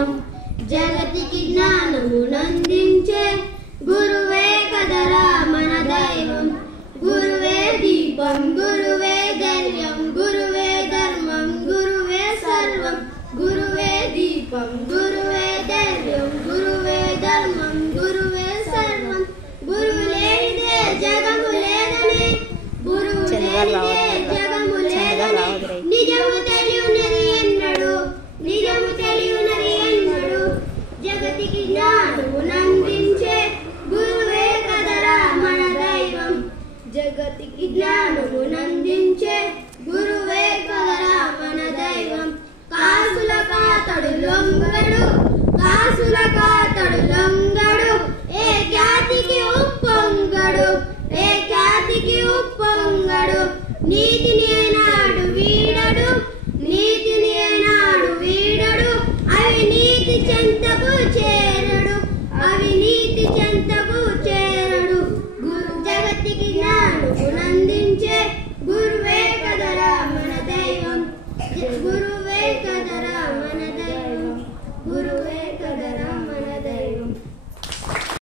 దైవం జగతికి జ్ఞానమునందించే గురువే కదరా మన దైవం గురువే దీపం గురువే ధైర్యం గురువే ధర్మం గురువే సర్వం గురువే దీపం గురువే ధైర్యం గురువే ధర్మం గురువే సర్వం గురువు లేనిదే జగము లేదని గురువు లేనిదే జగము లేదని నిజము తెలియనది ఎన్నడు నిజము తెలియనది ఎన్నడు జగతికి జ్ఞానమునందించే గురువే కదరా మన దైవం జగతికి జ్ఞానమునందించే గురువే కదరా మన దైవం కాసుల కాతడు లొంగడు కాసుల కాతడు లొంగడు ఏ ఖ్యాతికి ఉప్పొంగడు ఏ ఖ్యాతికి ఉప్పొంగడు నీతిని ఏనాడు వీడడు నీతిని ఏనాడు వీడడు అవినీతి చెంది